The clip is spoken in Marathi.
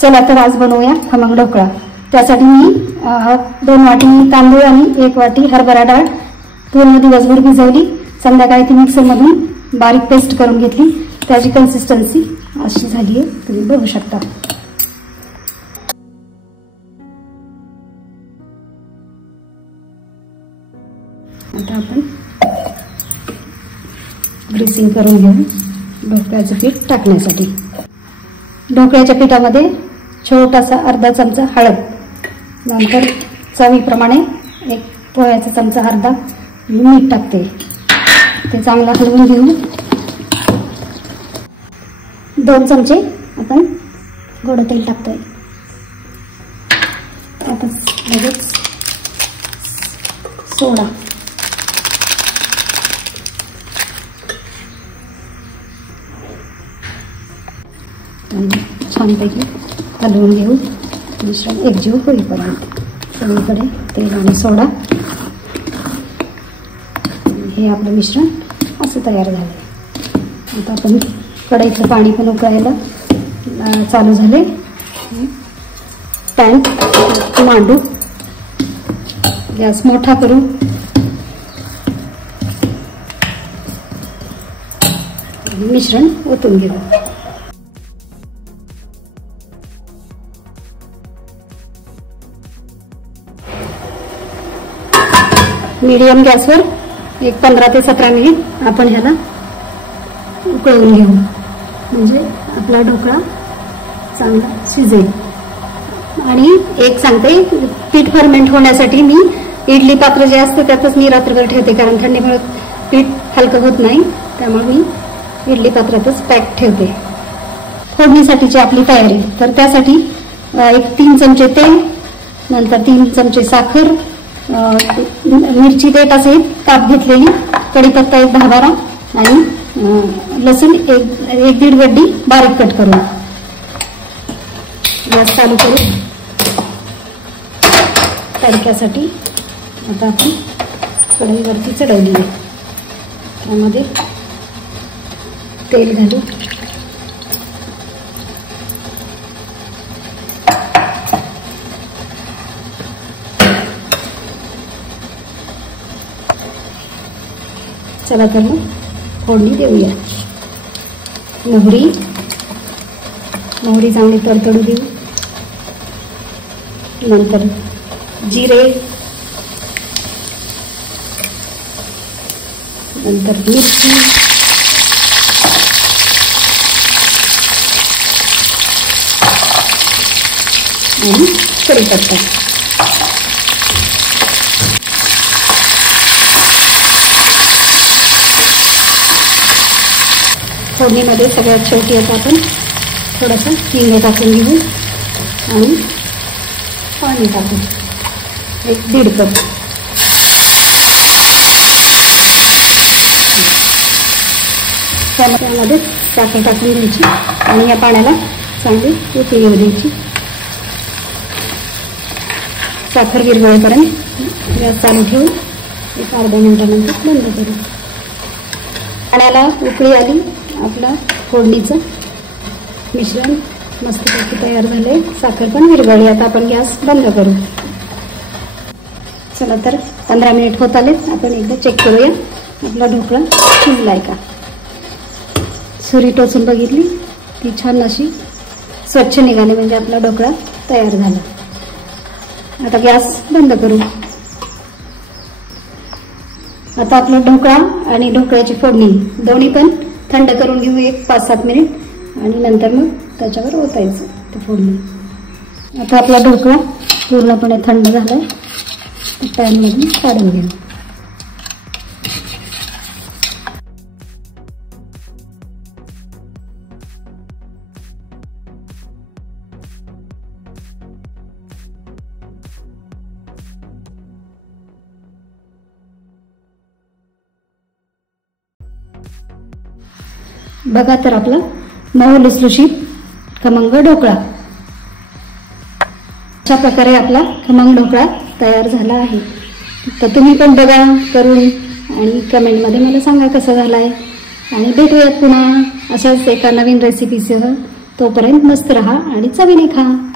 चला तर आज बनवूया खमंग ढोकळा। त्यासाठी मी 2 वाटी तांदूळ आणि 1 वाटी हरभरा डाळ पूर्ण दिवसभर भिजवली। संध्याकाळी ती मिक्सर मधून बारीक पेस्ट करून घेतली। त्याची कन्सिस्टन्सी अशी झाली आहे, तुम्ही बघू शकता। आता आपण ग्रीसिंग करून घेऊ ढोकळ्याचं पीठ टाकण्यासाठी। ढोकळ्याच्या पिठामध्ये छोटासा अर्धा चमचा हळद, नंतर चवीप्रमाणे 1 पोह्याचा चमचा अर्धा मीठ टाकते। ते चांगलं हलवून घेऊ। 2 चमचे आपण गोड तेल टाकतोय। आता लगेच सोडा, छानपैकी हलवून घेऊ। मिश्रण एकजीव होईपर्यंत सगळीकडे तेल आणि सोडा, हे आपलं मिश्रण असं तयार झालं। आता आपण कढईतलं पाणी पण उकळायला चालू झाले। पॅन मांडू, गॅस मोठा करू, मिश्रण ओतून घेऊ। मीडियम गॅसवर 15 ते 17 मिनिट आपण ह्याला उकळून घेऊ, म्हणजे आपला ढोकळा चांगला शिजेल। आणि एक सांगते, पीठ फर्मेंट होण्यासाठी मी इडली पात्र जे असते त्यातच मी रात्रभर ठेवते, कारण थंडीमुळे पीठ हलकं होत नाही, त्यामुळे मी इडली पात्रातच पॅक ठेवते। फोडणीसाठीची आपली तयारी, तर त्यासाठी 3 चमचे तेल, नंतर 3 चमचे साखर, मिरची देठासहित काप घेतलेली, कढीपत्ता 10-12 आणि लसूण 1-1.5 गड्डी बारीक कट करून। गॅस चालू करू तडक्यासाठी। आता आपण कढईवरती चढवली आहे, त्यामध्ये तेल घालू। चला तर मग फोडणी देऊया। मोहरी चांगली तडतडू देऊ, नंतर जिरे, नंतर मिरची, आणि कढीपत्ता। फोडणीमध्ये सगळ्यात शेवटी आता आपण थोडंसं हिंग टाकून घेऊ आणि पाणी टाकू 1-1.5 कप। त्यामध्ये साखर टाकून घ्यायची आणि या पाण्याला चांगली उकळी येऊ द्यायची। साखर विरघळेपर्यंत गॅस चालू ठेवून 1-अर्ध्या मिनिटानंतर बंद करू। पाण्याला उकळी आली, आपला फोडणीचं मिश्रण मस्तपैकी तयार झाले, साखर पण विरघळली। आता आपण गॅस बंद करू। चला तर 15 मिनिट होत आले, आपण एकदा चेक करूया आपला ढोकळा शिजलाय का। सुरी टोचून बघितली, ती छान अशी स्वच्छ निघाली, म्हणजे आपला ढोकळा तयार झाला। आता गॅस बंद करू। आता आपला ढोकळा आणि ढोकळ्याची फोडणी दोन्ही पण थंड करून घेऊ 5-7 मिनिट, आणि नंतर मग त्याच्यावर ओतायचं ते फोडणी। आता आपला ढोकळा पूर्णपणे थंड झालाय, पॅनमधून काढून घेऊ। बघा तर आपला मऊ लुसलुशीत खमंग ढोकळा। अशा प्रकारे आपला खमंग ढोकळा तयार झाला आहे। तर तुम्ही पण बघा करून आणि कमेंटमध्ये मला सांगा कसा झालाय, आणि भेटूयात पुन्हा अशाच एका नवीन रेसिपीसह। तोपर्यंत मस्त रहा आणि चवीने खा.